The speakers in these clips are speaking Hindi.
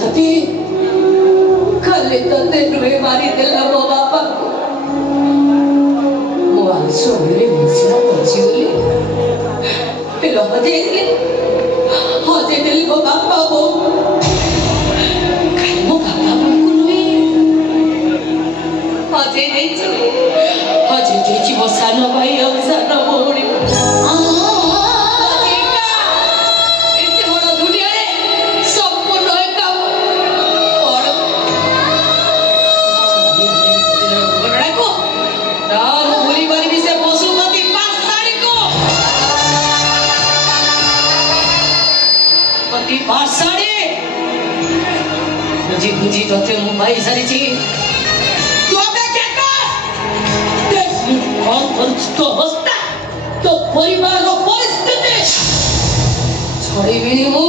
तते खाली तते नुहे मारी देला मो बापा मो आंसू मेरे मुझे पहुंची बोली पिलो हजे दिल मो बापा वो मो बापा को नुहे हजे मो सानो भाई और सानो भौणी बुझी तोते मु भाई सारी छी तू अबे क्या कर देख कौन तो अवस्था तो परिवार रो परिस्थिति छोड़ी भी मु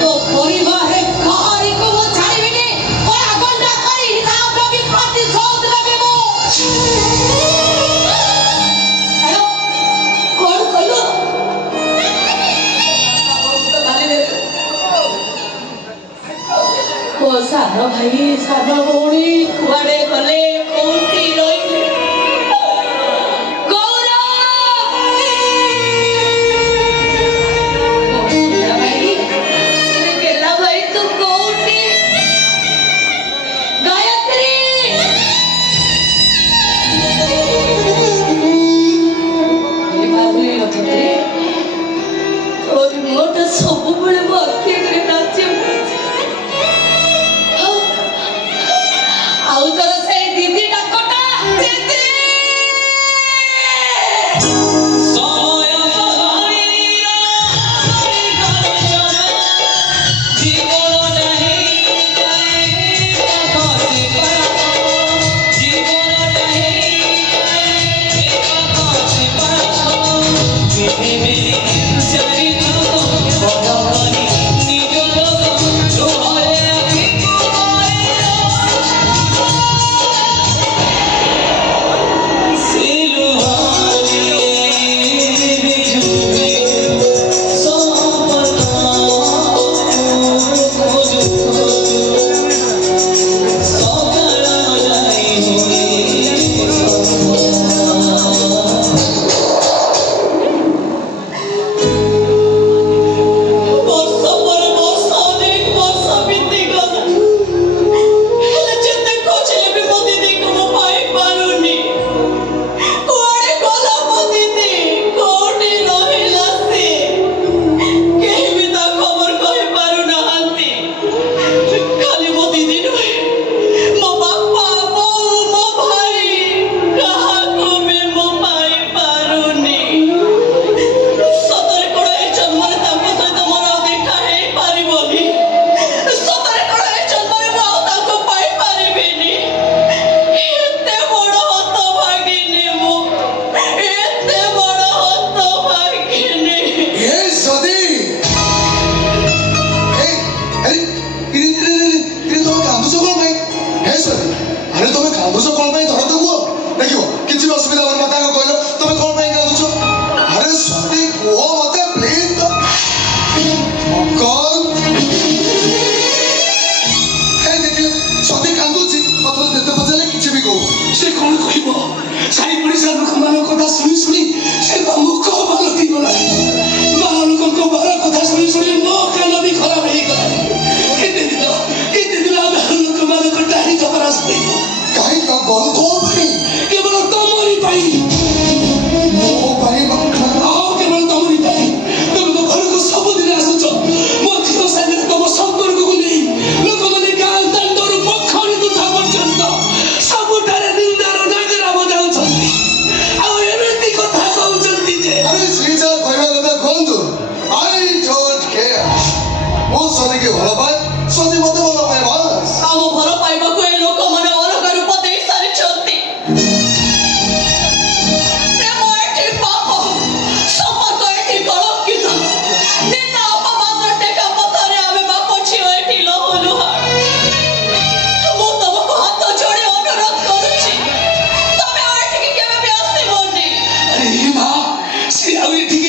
तो परिवार है कहानी को वो छाड़ी भी नहीं और अगंडा करी हिसाब लगी प्रतिशोध लगे मु हेलो कौन कलो सानो भाई सानो भौणी कुआडे गले कोठी रही गौरव भाई गेला भाई तू कोठी गायत्री ये भाभी होते और मोटा सब बड़े बाकी करे नाचे दीदी डकटा दीदी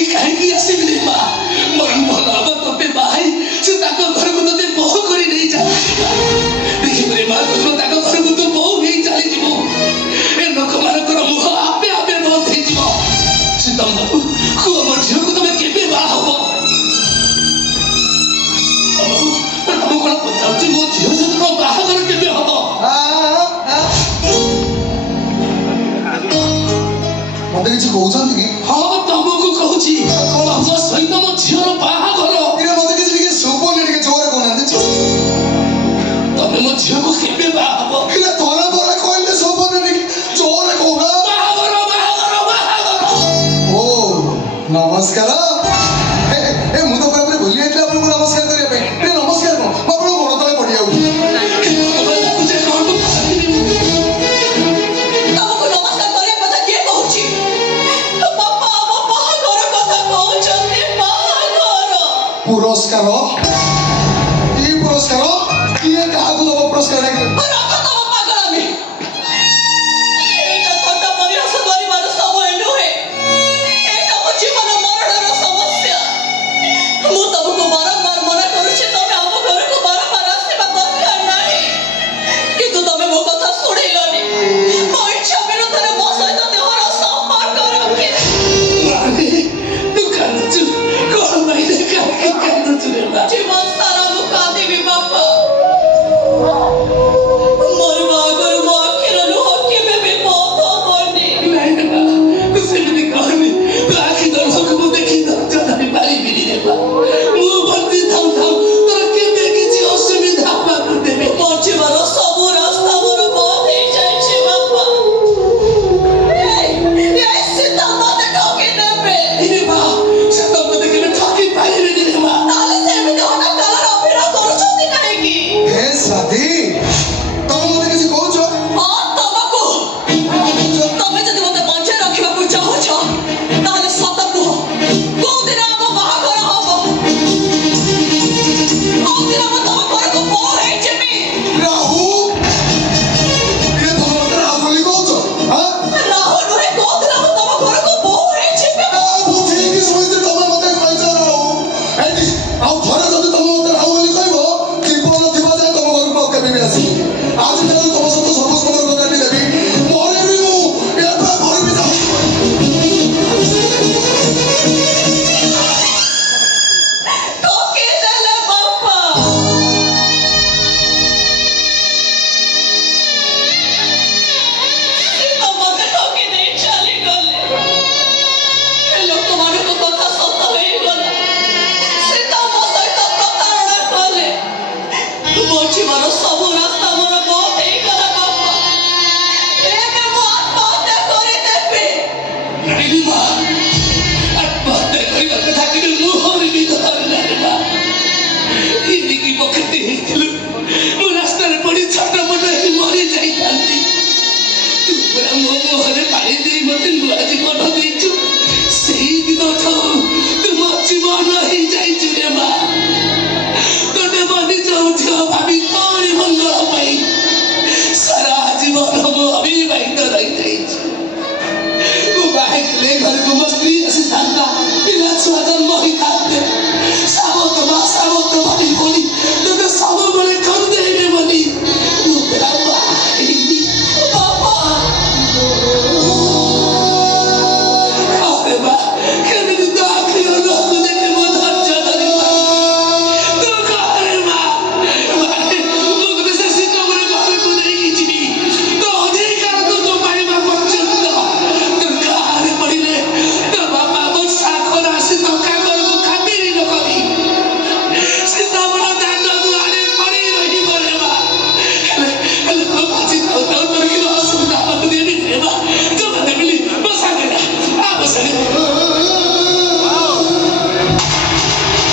कहीं आसबि मो भल हम तो भाई से घर को ते बहु କହୁଛନ୍ତି କି? ହଁ ତମକୁ କହୁଛି ତମ ସହିତ ମୋ ଝିଅର ବାହାଘର। ମତେ କିଛି ଟିକେ ଶୁଭୁନି, ଟିକେ ଜୋରରେ କହୁନାହାନ୍ତି। ତମେ ମୋ ଝିଅକୁ କେବେ ବାହା ହବ? ଥରେ ପରେ କହିଲେ ଶୁଭୁନି, ଟିକେ ଜୋରରେ କହୁନା। ବାହାଘର ବାହାଘର ବାହାଘର। ଓ ନମସ୍କାର। ମୁଁ ତ ପୁରା ଭୁଲି ଯାଇଥିଲି ଆପଣଙ୍କୁ ନମସ୍କାର କରିବା ପାଇଁ। ନମସ୍କାର କଣ, ମୁଁ ଆପଣଙ୍କ ଗୋଡ଼ ତଳେ ପଡ଼ିଯାଉଛି। ତମକୁ ନମସ୍କାର କରିବା କଥା କିଏ କହୁଛି? ବାପା ଆମ ବାହାଘର କଥା କହୁଛନ୍ତି। ବାହାଘର ପୁରସ୍କାର? କି ପୁରସ୍କାର? କିଏ କାହାକୁ ଦବ ପୁରସ୍କାର?